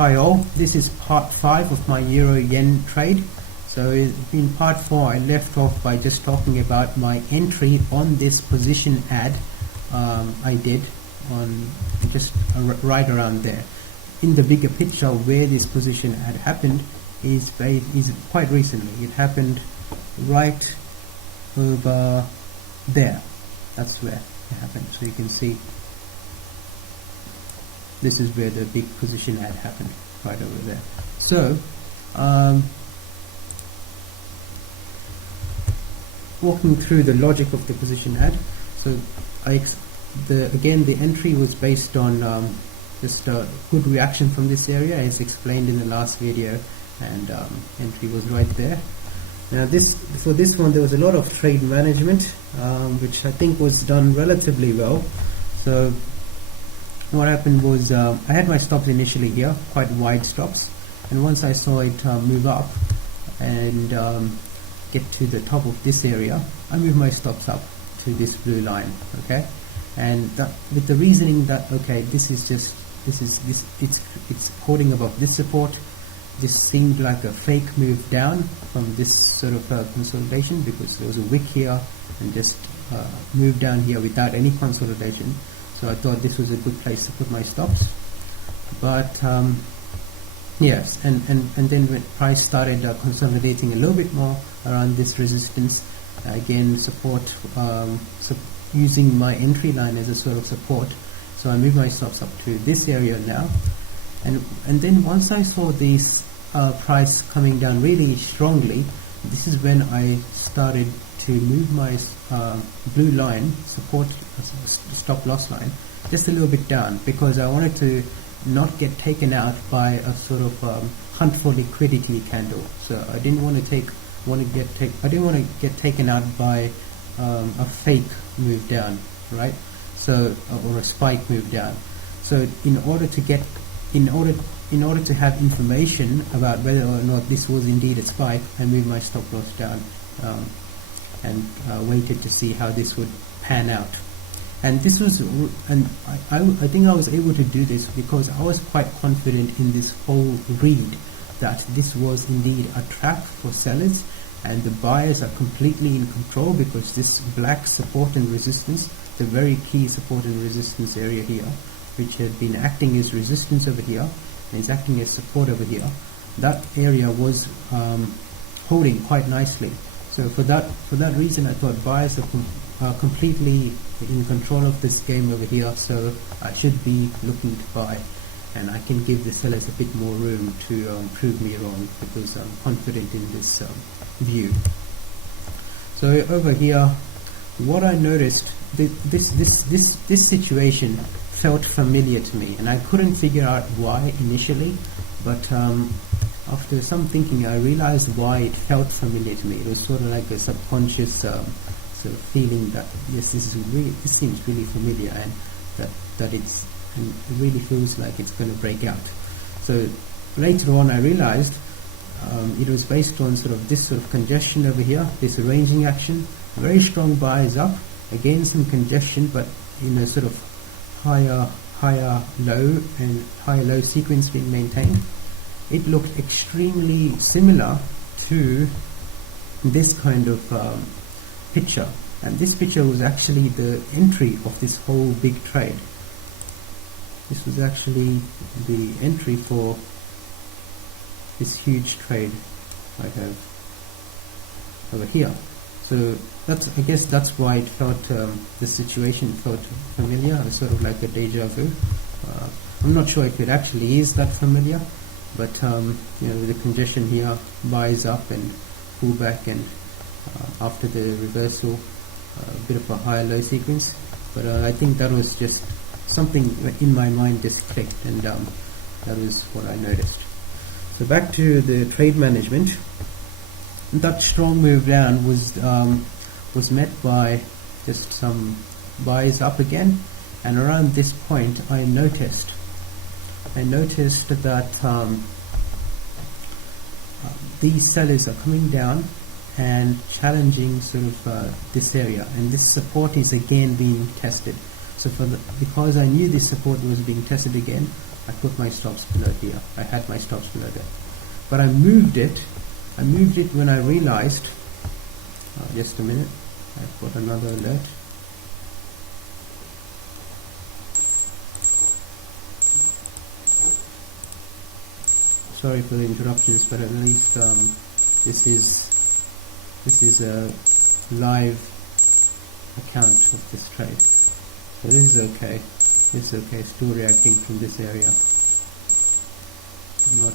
Hi all, this is part 5 of my Euro Yen trade. So in part 4 I left off by just talking about my entry on this position ad I did on just right around there. In the bigger picture, where this position ad happened is quite recently. It happened right over there. That's where it happened. So you can see this is where the big position ad happened, right over there. So walking through the logic of the position ad. So again the entry was based on just a good reaction from this area, as explained in the last video, and entry was right there. Now for this one there was a lot of trade management, which I think was done relatively well. So what happened was I had my stops initially here, quite wide stops, and once I saw it move up and get to the top of this area, I moved my stops up to this blue line, okay, and that, with the reasoning that okay, it's holding above this support. This seemed like a fake move down from this sort of consolidation, because there was a wick here and just moved down here without any consolidation. So I thought this was a good place to put my stops. But yes, and then when price started consolidating a little bit more around this resistance, again support, using my entry line as a sort of support. So I moved my stops up to this area now, and then once I saw this price coming down really strongly, this is when I started to move my blue line support, stop loss line, just a little bit down, because I wanted to not get taken out by a sort of hunt for liquidity candle. So I didn't want to get taken out by a fake move down, right? So or a spike move down. So in order to have information about whether or not this was indeed a spike, I moved my stop loss down and waited to see how this would pan out. And this was, and I think I was able to do this because I was quite confident in this whole read that this was indeed a trap for sellers, and the buyers are completely in control, because this black support and resistance, the very key support and resistance area here, which had been acting as resistance over here and is acting as support over here, that area was holding quite nicely. So for that reason, I thought buyers are completely in control of this game over here, so I should be looking to buy, and I can give the sellers a bit more room to prove me wrong, because I'm confident in this view. So over here, what I noticed, this situation felt familiar to me, and I couldn't figure out why initially, but after some thinking I realized why it felt familiar to me. It was sort of like a subconscious sort of feeling that yes, this seems really familiar, and that it really feels like it's going to break out. So later on I realized it was based on sort of this sort of congestion over here, this ranging action, very strong buys up, again some congestion, but in a sort of higher low and higher low sequence being maintained. It looked extremely similar to this kind of picture, and this picture was actually the entry of this whole big trade. This was actually the entry for this huge trade I have over here. So I guess that's why it felt, the situation felt familiar, sort of like a deja vu. I'm not sure if it actually is that familiar, but you know, the congestion here, buys up and pull back, and after the reversal, a bit of a higher low sequence. But I think that was just something in my mind just clicked, and that was what I noticed. So back to the trade management. That strong move down was met by just some buys up again, and around this point I noticed that these sellers are coming down and challenging sort of this area, and this support is again being tested. So because I knew this support was being tested again, I put my stops below here. I had my stops below there. But I moved it when I realized, just a minute, I've got another alert. Sorry for the interruptions, but at least this is a live account of this trade. So this is okay. This is okay. Still reacting from this area. Not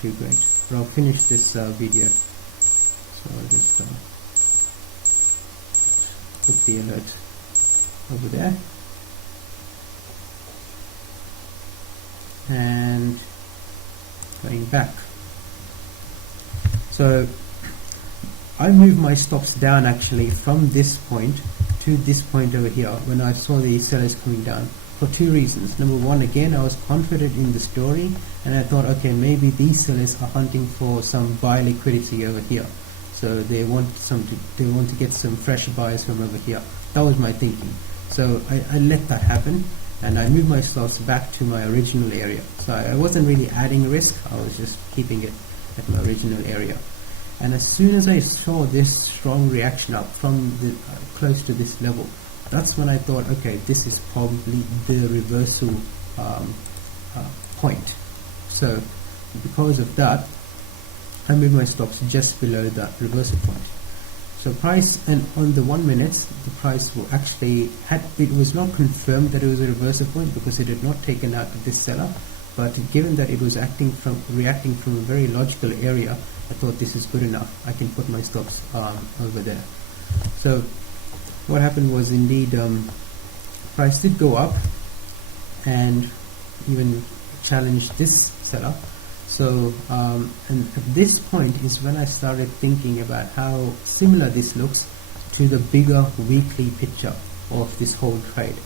too great. But I'll finish this video. So I'll just put the alert over there. And going back. So I moved my stops down actually from this point to this point over here when I saw the sellers coming down for two reasons. Number one, again, I was confident in the story and I thought, okay, maybe these sellers are hunting for some buy liquidity over here. So they want to get some fresh buyers from over here. That was my thinking. So I let that happen and I moved my stops back to my original area. So I wasn't really adding risk, I was just keeping it at my original area. And as soon as I saw this strong reaction up from the close to this level, that's when I thought, okay, this is probably the reversal point. So because of that, I moved my stops just below that reversal point. So price, and on the 1 minute, the price will actually it was not confirmed that it was a reversal point because it had not taken out this seller. But given that it was reacting from a very logical area, I thought this is good enough. I can put my stops over there. So what happened was indeed price did go up and even challenged this seller. So and at this point is when I started thinking about how similar this looks to the bigger weekly picture of this whole trade.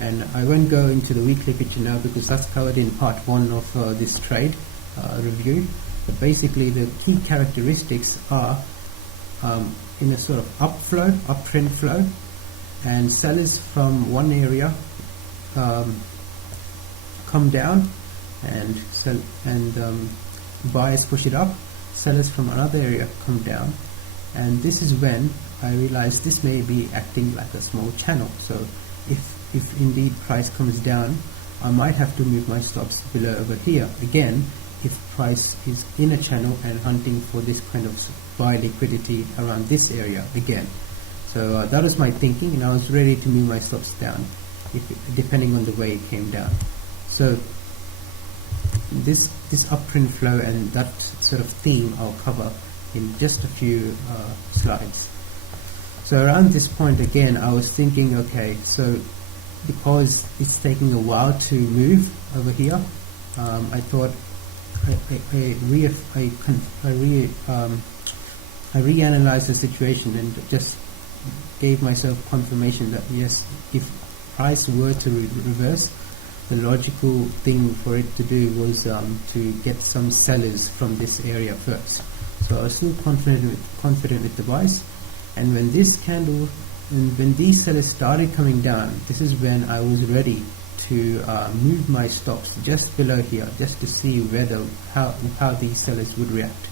And I won't go into the weekly picture now because that's covered in part 1 of this trade review. But basically the key characteristics are in a sort of uptrend flow, and sellers from one area come down and buyers push it up, sellers from another area come down, and this is when I realized this may be acting like a small channel. So if indeed price comes down, I might have to move my stops below over here again if price is in a channel and hunting for this kind of buy liquidity around this area again. So that was my thinking, and I was ready to move my stops down depending on the way it came down. So this uptrend flow and that sort of theme I'll cover in just a few slides. So around this point again, I was thinking, okay, so because it's taking a while to move over here, I thought I reanalyzed the situation and just gave myself confirmation that yes, if price were to reverse, the logical thing for it to do was to get some sellers from this area first. So I was still confident with the buys, and when this candle and when these sellers started coming down, this is when I was ready to move my stops just below here, just to see whether how these sellers would react.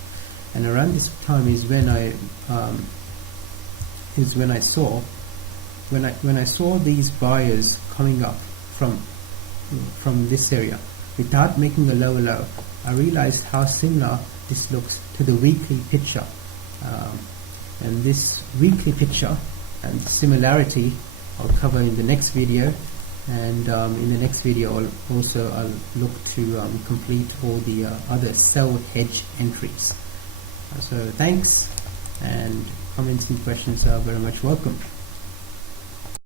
And around this time is when I saw these buyers coming up from this area without making a lower low. I realized how similar this looks to the weekly picture, and this weekly picture and similarity I'll cover in the next video, and in the next video I'll look to complete all the other sell hedge entries. So thanks, and comments and questions are very much welcome.